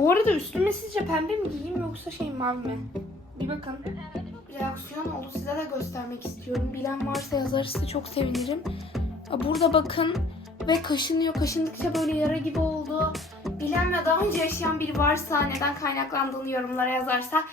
Bu arada üstüme sizce pembe mi giyeyim yoksa şey mavi mi? Bir bakın. Reaksiyon oldu. Size de göstermek istiyorum. Bilen varsa yazarsa çok sevinirim. Burada bakın ve kaşınıyor. Kaşındıkça böyle yara gibi oldu. Bilen ve daha önce yaşayan biri varsa neden kaynaklandığını yorumlara yazarsa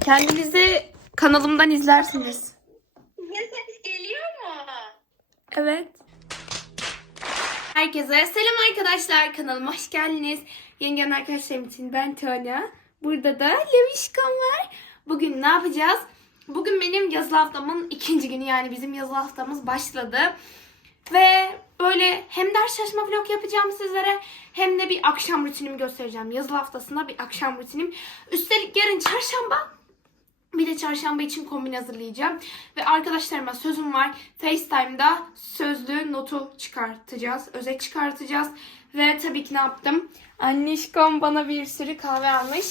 kendinizi kanalımdan izlersiniz. Ses geliyor mu? Evet. Herkese selam arkadaşlar. Kanalıma hoş geldiniz. Yengen arkadaşlarım için ben Tanya. Burada da Levişkan var. Bugün ne yapacağız? Bugün benim yazılı haftamın ikinci günü yani bizim yazılı haftamız başladı. Ve böyle hem ders çalışma vlog yapacağım sizlere hem de bir akşam rutinimi göstereceğim. Yazılı haftasında bir akşam rutinim. Üstelik yarın çarşamba bir de çarşamba için kombin hazırlayacağım. Ve arkadaşlarıma sözüm var. FaceTime'da sözlü notu çıkartacağız. Özet çıkartacağız. Ve tabii ki ne yaptım? Annişkom bana bir sürü kahve almış.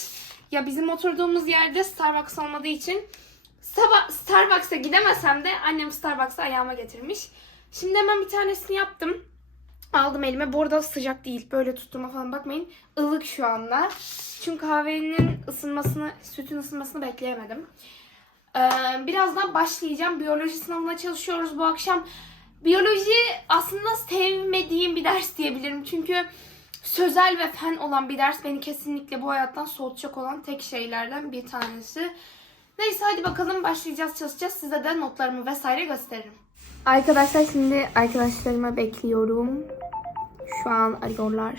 Ya bizim oturduğumuz yerde Starbucks olmadığı için Starbucks'a gidemesem de annem Starbucks'a ayağıma getirmiş. Şimdi hemen bir tanesini yaptım. Aldım elime. Bu arada sıcak değil. Böyle tuttuğuma falan bakmayın. Ilık şu anda. Çünkü kahvenin ısınmasını, sütün ısınmasını bekleyemedim. Ee, birazdan başlayacağım. Biyoloji sınavına çalışıyoruz bu akşam. Biyoloji aslında sevmediğim bir ders diyebilirim. Çünkü sözel ve fen olan bir ders beni kesinlikle bu hayattan soğutacak olan tek şeylerden bir tanesi. Neyse hadi bakalım başlayacağız çalışacağız. Size de notlarımı vesaire gösteririm. Arkadaşlar şimdi arkadaşlarıma bekliyorum. Şu an arıyorlar.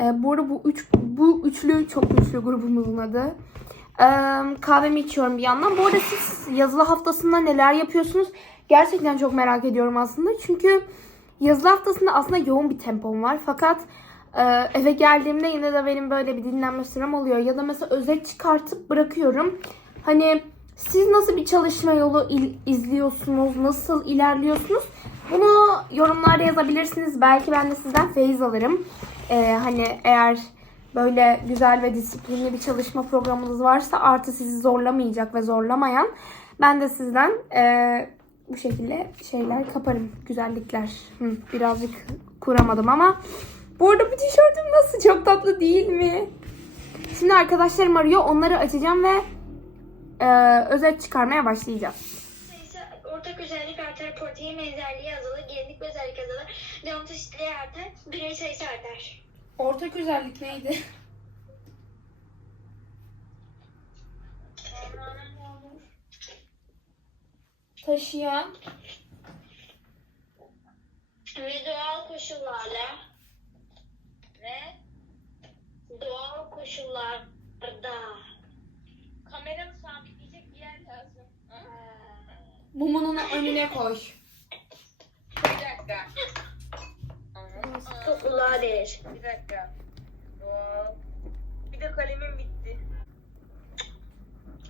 Ee, bu arada bu üç bu üçlü çok güçlü grubumuzun adı. Ee, kahvemi içiyorum bir yandan. Bu arada siz yazılı haftasında neler yapıyorsunuz? Gerçekten çok merak ediyorum aslında. Çünkü yazılı haftasında aslında yoğun bir tempom var. Fakat e, eve geldiğimde yine de benim böyle bir dinlenme sürem oluyor. Ya da mesela özet çıkartıp bırakıyorum. Hani siz nasıl bir çalışma yolu izliyorsunuz? Nasıl ilerliyorsunuz? Bunu yorumlarda yazabilirsiniz. Belki ben de sizden feyiz alırım. Ee, hani eğer böyle güzel ve disiplinli bir çalışma programınız varsa artı sizi zorlamayacak ve zorlamayan ben de sizden e, bu şekilde şeyler kaparım. Güzellikler. Hı, birazcık kuramadım ama bu arada bu tişörtüm nasıl çok tatlı değil mi? Şimdi arkadaşlarım arıyor. Onları açacağım ve e, özet çıkarmaya başlayacağım. Sayısı ortak özellik artar, protein benzerliği azalır, genetik özellik azalır, genom çeşitliliği artar, birey sayısı artar. Ortak özellik neydi? Taşıyan. Ve doğal koşullarla ve doğal koşullarda Mumunu önüne koy. Bir dakika. Topluluğa denir. Bir dakika. Hop. Bir de kalemim bitti.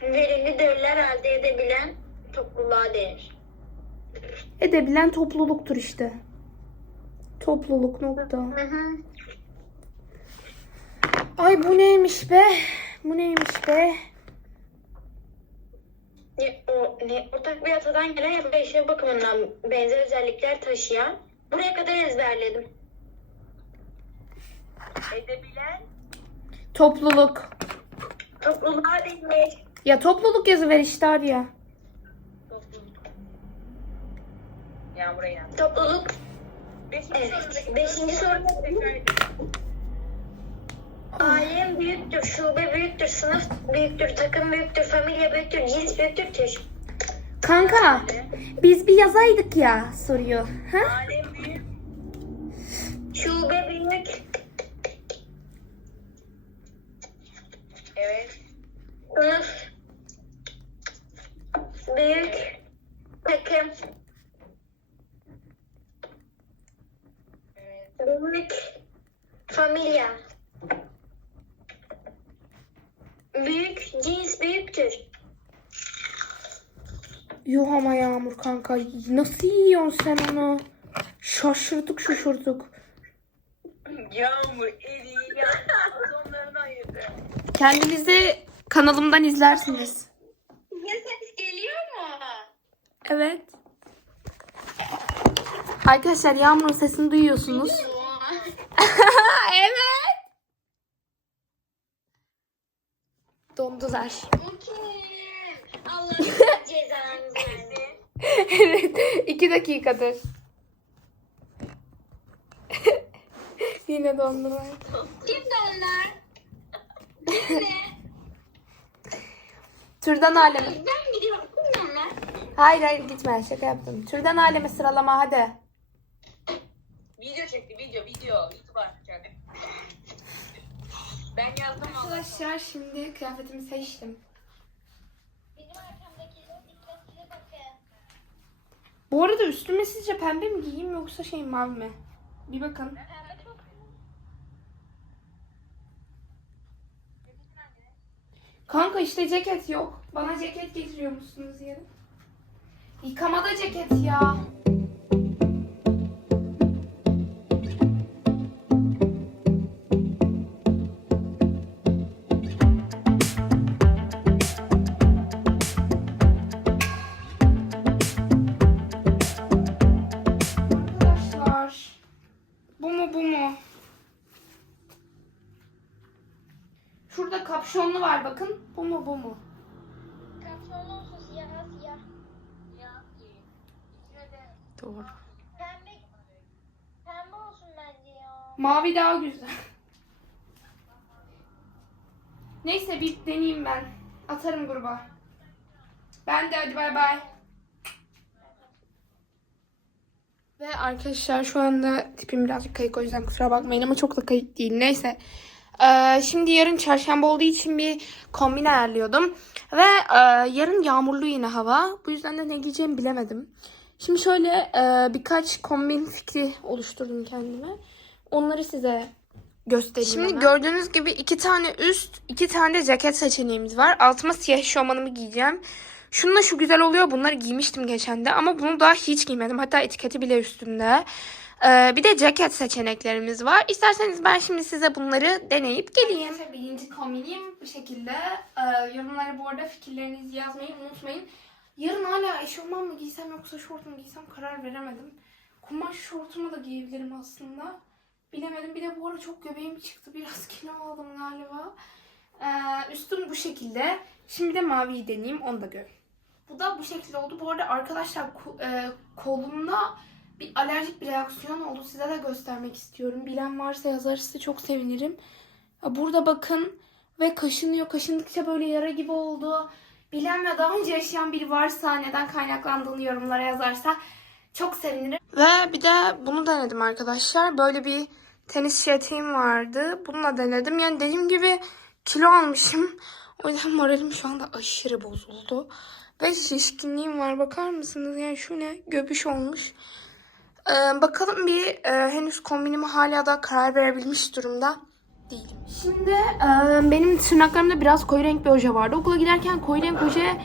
Verimli değerler elde edebilen topluluğa denir. Edebilen topluluktur işte. Topluluk nokta. Hı hı. Ay bu neymiş be? Bu neymiş be? Ne, o, ne, ortak bir atadan gelen ya da işlev bakımından benzer özellikler taşıyan. Buraya kadar ezberledim. Edebilen Topluluk. Topluluğa denir. Ya topluluk yazıver işte Arya. topluluk. Yağmur inan. Topluluk Beşinci Evet, sorudaki beşinci soru. tekrar. Alem büyüktür, şube büyüktür, sınıf büyüktür, takım büyüktür, familya büyüktür, cins büyüktür, tür. Kanka biz bir yazaydık ya soruyu. Ha? Alem büyük. Şube büyük, Evet. sınıf büyük, takım büyük, familya büyük, cins büyüktür. Yuh ama Yağmur kanka nasıl yiyorsun sen onu? Şaşırdık şaşırdık. Yağmur eriyor. Atomlarını ayırdı. Kendinizi kanalımdan izlersiniz. Ya ses geliyor mu? Evet. Arkadaşlar Yağmur'un sesini duyuyorsunuz. Geliyor. evet. Dondular. Kim? Allah'ın cezanızı versin. evet. iki dakikadır. Yine dondular. Kimdi onlar? Kimdi? Türden aleme. Ben gidiyorum. Onlar? Hayır hayır gitme şaka yaptım. Türden aleme sıralama hadi. Video çekti video video. YouTube atacak. Ben yazdım. Arkadaşlar şimdi kıyafetimi seçtim. Benim arkamdaki dikkatli bakın. Bu arada üstüme sizce pembe mi giyeyim yoksa şey mavi mi? Bir bakın. Kanka işte ceket yok. Bana ceket getiriyor musunuz yarın? Yıkamada ceket ya. Bu mu bu mu? Şurada kapşonlu var bakın. Bu mu bu mu? kapşonlu olsun siyah siyah. Doğru. Pembe pembe olsun bence ya. Mavi daha güzel. Neyse bir deneyeyim ben. Atarım gruba. Ben de hadi bay bay. Ve arkadaşlar şu anda tipim birazcık kayık o yüzden kusura bakmayın ama çok da kayık değil. Neyse. Ee, şimdi yarın çarşamba olduğu için bir kombin ayarlıyordum. Ve e, yarın yağmurlu yine hava. Bu yüzden de ne giyeceğimi bilemedim. Şimdi şöyle e, birkaç kombin fikri oluşturdum kendime. Onları size göstereyim. Şimdi gördüğünüz gibi iki tane üst, iki tane de ceket seçeneğimiz var. Altıma siyah şomanımı giyeceğim. Şununla şu güzel oluyor. Bunları giymiştim geçen de ama bunu daha hiç giymedim. Hatta etiketi bile üstünde. Ee, bir de ceket seçeneklerimiz var. İsterseniz ben şimdi size bunları deneyip geleyim. Birinci kombinim bu şekilde. Ee, yorumlara bu arada fikirlerinizi yazmayı unutmayın. Yarın hala eşofman mı giysem yoksa şort mu giysem karar veremedim. Kumaş şortumu da giyebilirim aslında. Bilemedim. Bir de bu ara çok göbeğim çıktı. Biraz kilo aldım galiba. Ee, üstüm bu şekilde. Şimdi de maviyi deneyeyim. Onu da görün. Bu da bu şekilde oldu. Bu arada arkadaşlar e, kolumda bir alerjik bir reaksiyon oldu. Size de göstermek istiyorum. Bilen varsa yazarsa çok sevinirim. Burada bakın ve kaşınıyor. Kaşındıkça böyle yara gibi oldu. Bilen ve daha önce yaşayan biri varsa neden kaynaklandığını yorumlara yazarsa çok sevinirim. Ve bir de bunu denedim arkadaşlar. Böyle bir tenis şetim vardı. Bununla denedim. Yani dediğim gibi kilo almışım. O yüzden moralim şu anda aşırı bozuldu. Ve şişkinliğim var. Bakar mısınız? Yani şu ne? Göbüş olmuş. Ee, bakalım bir e, henüz kombinimi hala da karar verebilmiş durumda değilim. Şimdi e, benim tırnaklarımda biraz koyu renk bir oje vardı. Okula giderken koyu renk oje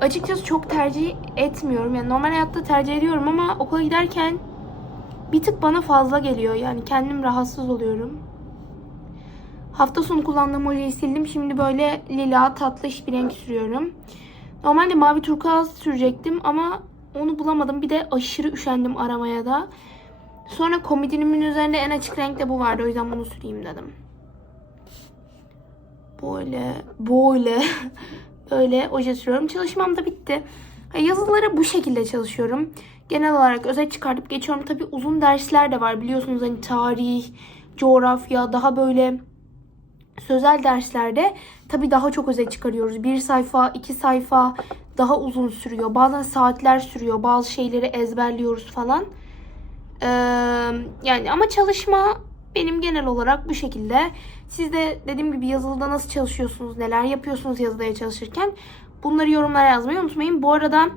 açıkçası çok tercih etmiyorum. Yani normal hayatta tercih ediyorum ama okula giderken bir tık bana fazla geliyor. Yani kendim rahatsız oluyorum. Hafta sonu kullandığım ojeyi sildim. Şimdi böyle lila tatlış bir renk sürüyorum. Normalde mavi turkuaz sürecektim ama onu bulamadım. Bir de aşırı üşendim aramaya da. Sonra komodinimin üzerinde en açık renk de bu vardı. O yüzden bunu süreyim dedim. Böyle, böyle, böyle oje sürüyorum. Çalışmam da bitti. Yazıları bu şekilde çalışıyorum. Genel olarak özet çıkartıp geçiyorum. Tabii uzun dersler de var. Biliyorsunuz hani tarih, coğrafya, daha böyle sözel derslerde tabii daha çok özet çıkarıyoruz. Bir sayfa, iki sayfa daha uzun sürüyor. Bazen saatler sürüyor. Bazı şeyleri ezberliyoruz falan. Ee, yani ama çalışma benim genel olarak bu şekilde. Siz de dediğim gibi yazılıda nasıl çalışıyorsunuz, neler yapıyorsunuz yazılıya çalışırken bunları yorumlara yazmayı unutmayın. Bu arada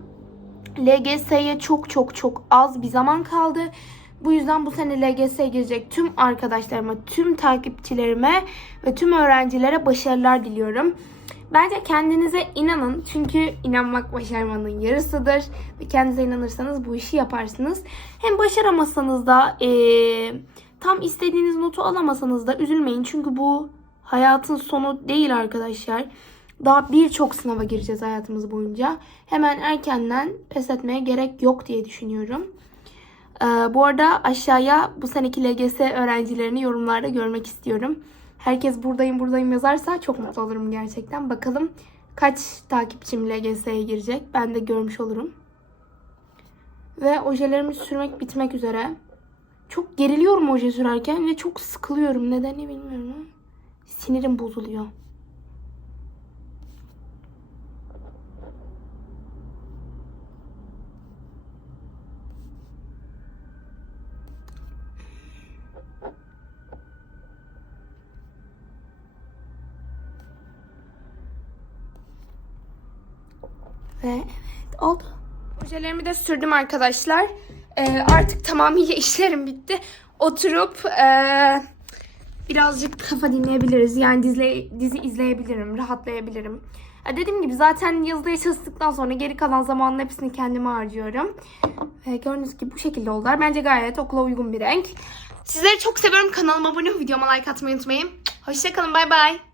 LGS'ye çok çok çok az bir zaman kaldı. Bu yüzden bu sene LGS'ye girecek tüm arkadaşlarıma, tüm takipçilerime ve tüm öğrencilere başarılar diliyorum. Bence kendinize inanın. Çünkü inanmak başarmanın yarısıdır. Ve kendinize inanırsanız bu işi yaparsınız. Hem başaramasanız da eee, tam istediğiniz notu alamasanız da üzülmeyin. Çünkü bu hayatın sonu değil arkadaşlar. Daha birçok sınava gireceğiz hayatımız boyunca. Hemen erkenden pes etmeye gerek yok diye düşünüyorum. Ee, bu arada aşağıya bu seneki LGS öğrencilerini yorumlarda görmek istiyorum. Herkes buradayım buradayım yazarsa çok mutlu olurum gerçekten. Bakalım kaç takipçim LGS'ye girecek. Ben de görmüş olurum. Ve ojelerimi sürmek bitmek üzere. Çok geriliyorum oje sürerken ve çok sıkılıyorum. Nedenini bilmiyorum sinirim bozuluyor. Ve evet oldu. Ojelerimi de sürdüm arkadaşlar. Ee, artık tamamıyla işlerim bitti. Oturup ee, birazcık kafa dinleyebiliriz. Yani dizi, dizi izleyebilirim, rahatlayabilirim. Ya dediğim gibi zaten yazıya çalıştıktan sonra geri kalan zamanın hepsini kendime harcıyorum. Ve gördüğünüz gibi bu şekilde oldular. Bence gayet okula uygun bir renk. Sizleri çok seviyorum. Kanalıma abone olup videoma like atmayı unutmayın. Hoşçakalın. Bay bay.